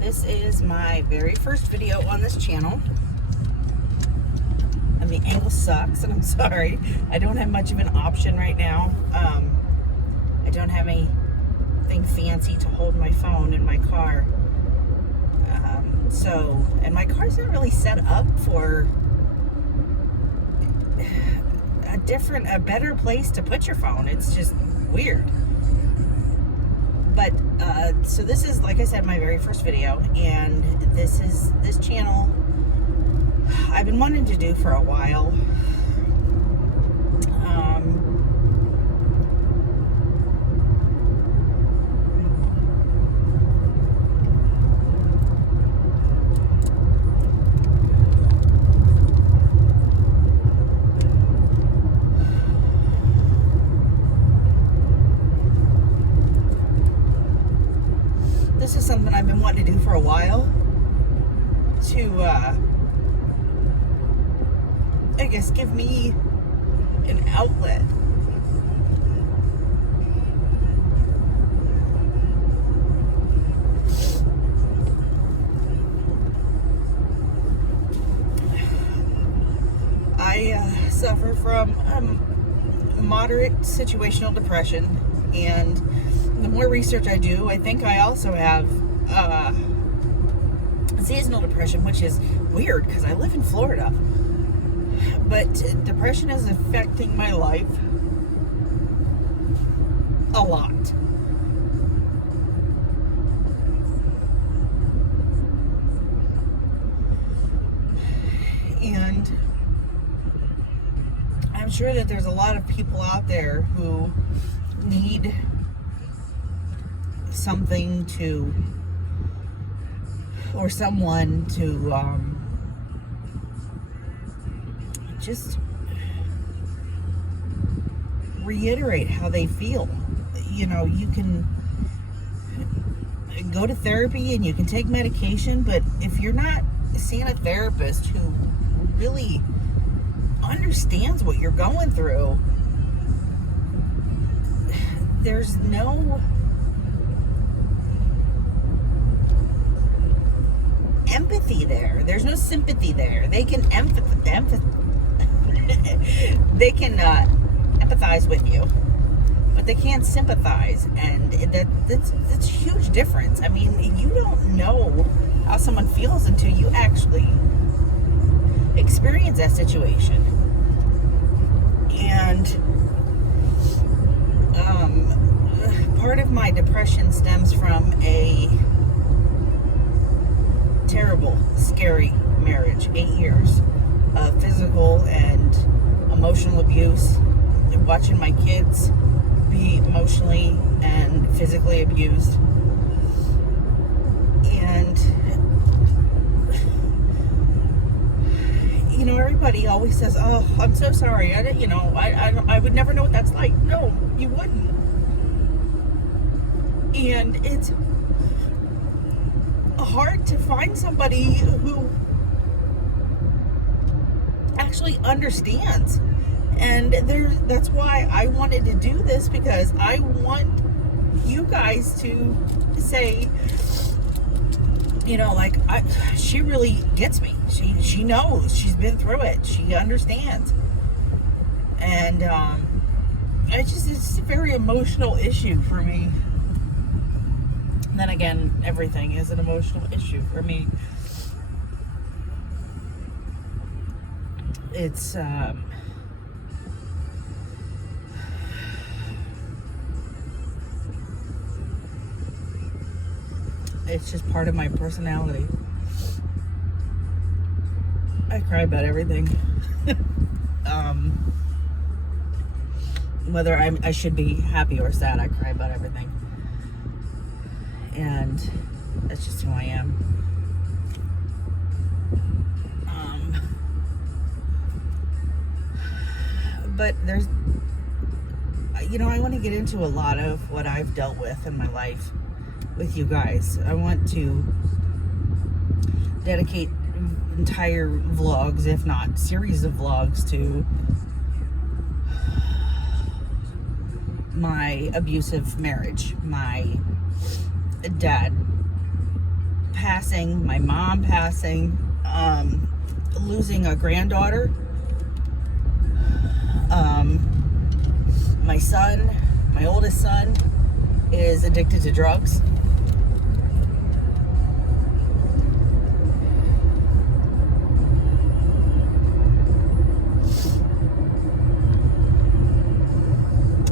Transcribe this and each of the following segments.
This is my very first video on this channel. And the angle sucks, and I'm sorry. I don't have much of an option right now. I don't have anything fancy to hold my phone in my car. And my car's not really set up for a better place to put your phone. It's just weird. But, so this is, like I said, my very first video, and this channel I've been wanting to do for a while. This is something I've been wanting to do for a while to, I guess, give me an outlet. I suffer from moderate situational depression, and the more research I do, I think I also have seasonal depression, which is weird because I live in Florida. But depression is affecting my life a lot. And I'm sure that there's a lot of people out there who need something to, or someone to just reiterate how they feel. You know, you can go to therapy and you can take medication, but if you're not seeing a therapist who really understands what you're going through, there's no empathy there. There's no sympathy there. They can they can empathize with you, but they can't sympathize, and that's a huge difference. I mean, you don't know how someone feels until you actually experience that situation. And part of my depression stems from a terrible, scary marriage. 8 years of physical and emotional abuse, watching my kids be emotionally and physically abused. And you know, everybody always says, "Oh, I'm so sorry. I would never know what that's like." No, you wouldn't. And it's hard to find somebody who actually understands. And that's why I wanted to do this, because I want you guys to say, you know, like, she really gets me. She knows. She's been through it. She understands. And it's a very emotional issue for me. And then again, everything is an emotional issue for me. It's just part of my personality. I cry about everything. Whether I should be happy or sad, I cry about everything. And that's just who I am. But there's, you know, I want to get into a lot of what I've dealt with in my life with you guys. I want to dedicate entire vlogs, if not series of vlogs, to my abusive marriage. My dad passing, my mom passing, losing a granddaughter, my son, my oldest son, is addicted to drugs.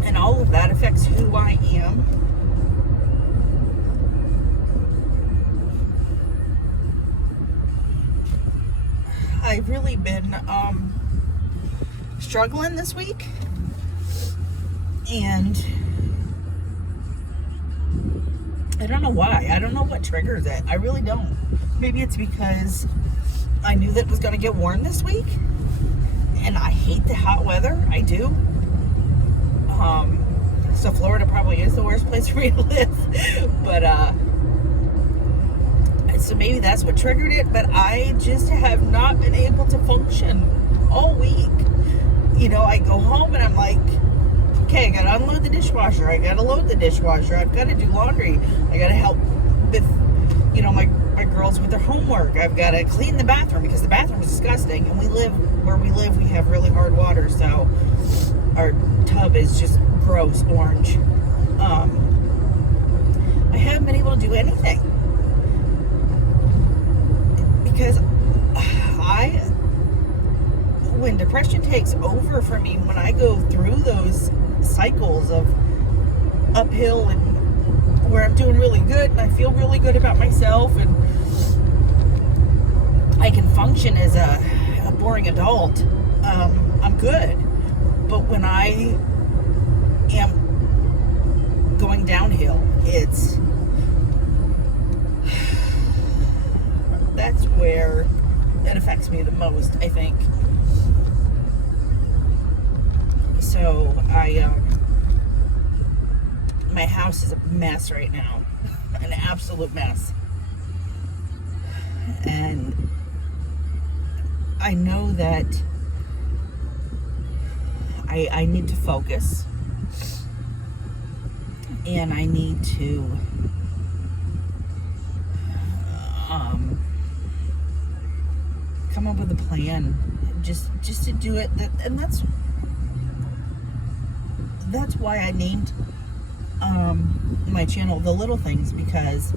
And all of that affects who I am. I've really been struggling this week, and I don't know why. I don't know what triggers it. I really don't. Maybe it's because I knew that it was going to get warm this week, and I hate the hot weather. I do. So Florida probably is the worst place for me to live, but so maybe that's what triggered it. But I just have not been able to function all week. You know, I go home and I'm like, okay, I gotta unload the dishwasher, I gotta load the dishwasher, I've gotta do laundry, I gotta help with, you know, my girls with their homework, I've gotta clean the bathroom because the bathroom is disgusting, and where we live, we have really hard water, so our tub is just gross orange. I haven't been able to do anything because when depression takes over for me, when I go through those cycles of uphill and where I'm doing really good and I feel really good about myself and I can function as a boring adult, I'm good. But when I am going downhill, that's where it affects me the most, I think. So my house is a mess right now, an absolute mess. And I know that I need to focus, and I need to come up with a plan just to do it. And that's why I named my channel The Little Things, because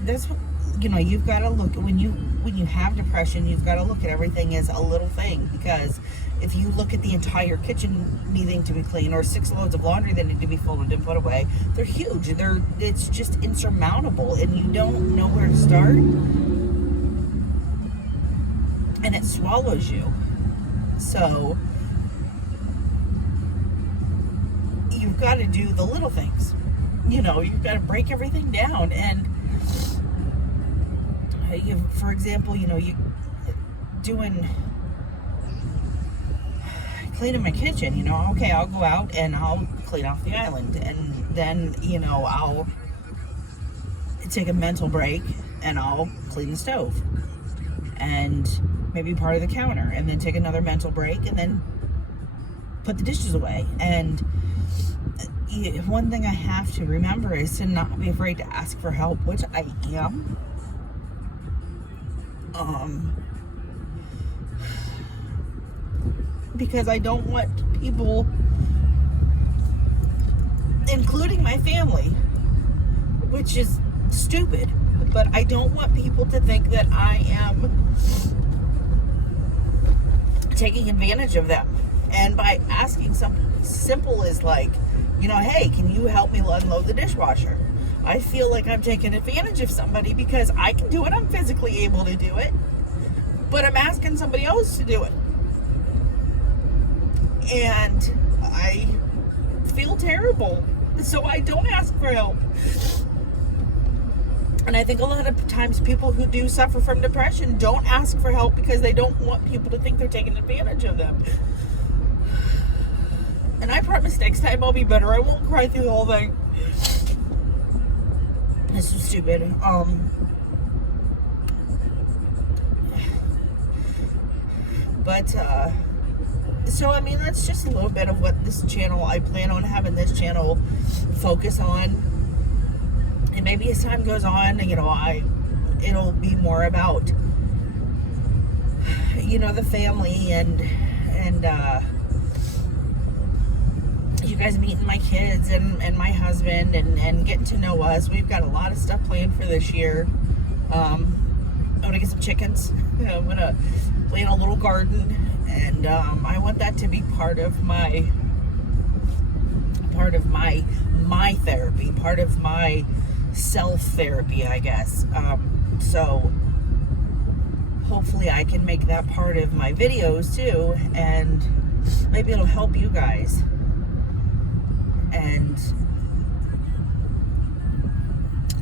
that's what, you know, you've got to look when you have depression, you've got to look at everything as a little thing, because if you look at the entire kitchen needing to be clean, or 6 loads of laundry that need to be folded and put away, they're huge, it's just insurmountable, and you don't know where to start, and it swallows you. So you've got to do the little things. You know, you've got to break everything down. And for example, you know, cleaning my kitchen, you know, okay, I'll go out and I'll clean off the island, and then, you know, I'll take a mental break and I'll clean the stove and maybe part of the counter, and then take another mental break and then put the dishes away. And one thing I have to remember is to not be afraid to ask for help, which I am. Because I don't want people, including my family, which is stupid, but I don't want people to think that I am taking advantage of them. And by asking something simple as like, you know, hey, can you help me unload the dishwasher? I feel like I'm taking advantage of somebody because I can do it. I'm physically able to do it. But I'm asking somebody else to do it. And I feel terrible. So I don't ask for help. And I think a lot of times people who do suffer from depression don't ask for help because they don't want people to think they're taking advantage of them. And I promise next time I'll be better. I won't cry through the whole thing. This is stupid. But so I mean, that's just a little bit of what this channel, I plan on having this channel focus on, And maybe as time goes on, it'll be more about, the family and you guys meeting my kids and my husband and getting to know us. We've got a lot of stuff planned for this year. I'm gonna get some chickens. I'm gonna plant a little garden, and I want that to be part of my therapy, part of my self therapy, I guess. So hopefully I can make that part of my videos too, and maybe it'll help you guys. And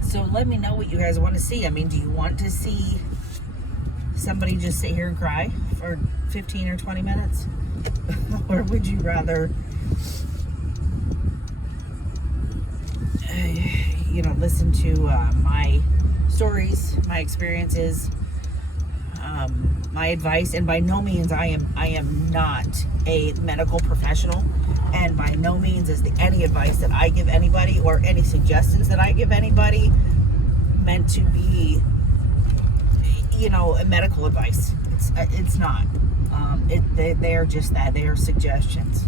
so let me know what you guys want to see. I mean, do you want to see somebody just sit here and cry for 15 or 20 minutes? Or would you rather, listen to my stories, my experiences, my advice? And by no means I am not a medical professional, and by no means is any advice that I give anybody or any suggestions that I give anybody meant to be, a medical advice. It's not. They are just that. They are suggestions.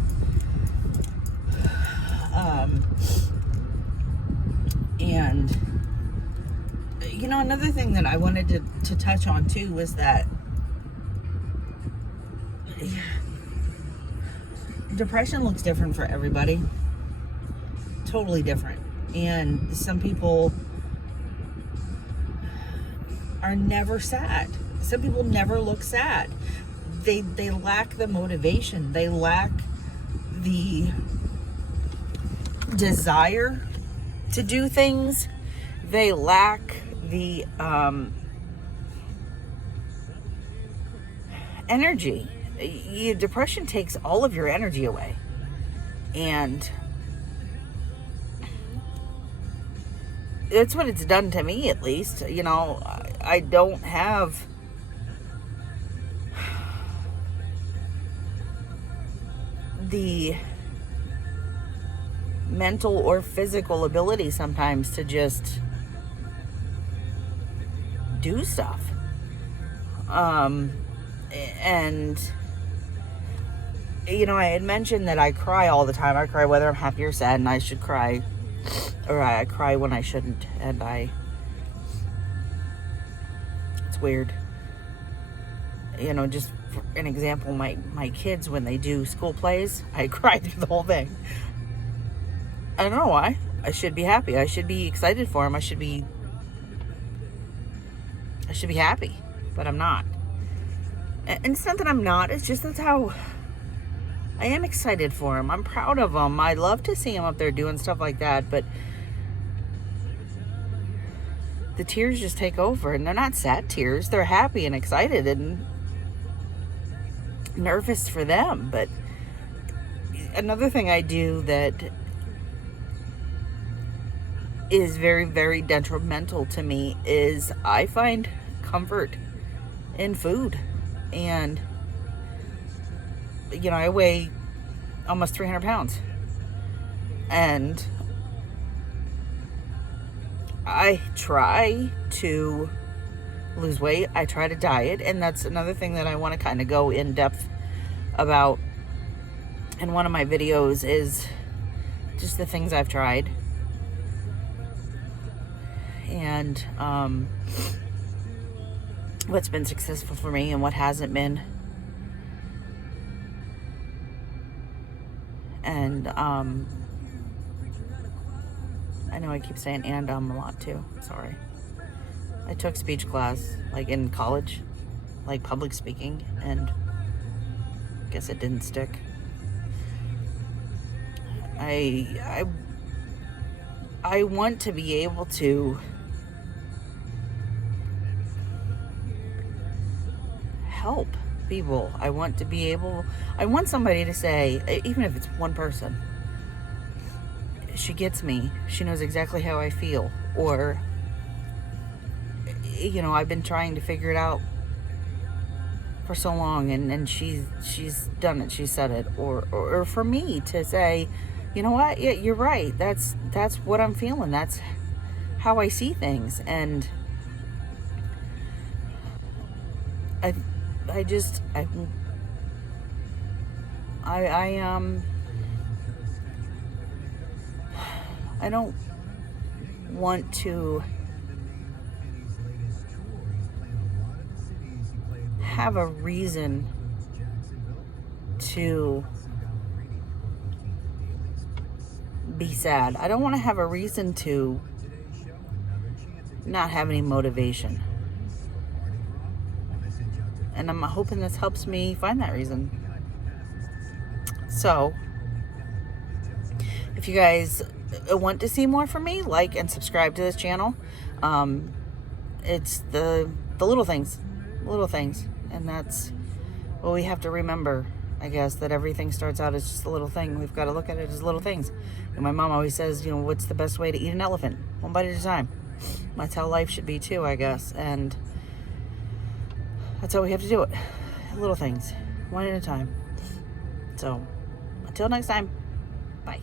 And another thing that I wanted to touch on too was that depression looks different for everybody. Totally different. And some people are never sad. Some people never look sad. They lack the motivation. They lack the desire to do things. They lack the energy. Depression takes all of your energy away, and that's what it's done to me, at least. I don't have the mental or physical ability sometimes to just do stuff. And I had mentioned that I cry all the time. I cry whether I'm happy or sad, and I should cry, or I cry when I shouldn't. And it's weird. Just for an example, my kids, when they do school plays, I cry through the whole thing. I don't know why. I should be happy. I should be excited for them. I should be happy, but I'm not. And it's not that I'm not. It's just that's how I am excited for them. I'm proud of them. I love to see them up there doing stuff like that, but the tears just take over, and they're not sad tears. They're happy and excited and nervous for them. But another thing I do that is very, very detrimental to me is I find comfort in food. And I weigh almost 300 pounds, and I try to lose weight. I try to diet, and that's another thing that I want to kind of go in depth about in one of my videos, is just the things I've tried, and what's been successful for me and what hasn't been. And I know I keep saying a lot too. Sorry. I took speech class in college, public speaking, and I guess it didn't stick. I want to be able to help people. I want somebody to say, even if it's one person, she gets me, she knows exactly how I feel, or I've been trying to figure it out for so long, and she's done it, she said it, or for me to say, you know what, yeah, you're right, that's what I'm feeling, that's how I see things. And I don't want to have a reason to be sad. I don't want to have a reason to not have any motivation. And I'm hoping this helps me find that reason. So, if you guys want to see more from me, like and subscribe to this channel. It's the little things. And that's what we have to remember, I guess, that everything starts out as just a little thing. We've got to look at it as little things. And my mom always says, you know, what's the best way to eat an elephant? One bite at a time. That's how life should be too, I guess. And that's how we have to do it. Little things, one at a time. So, until next time, bye.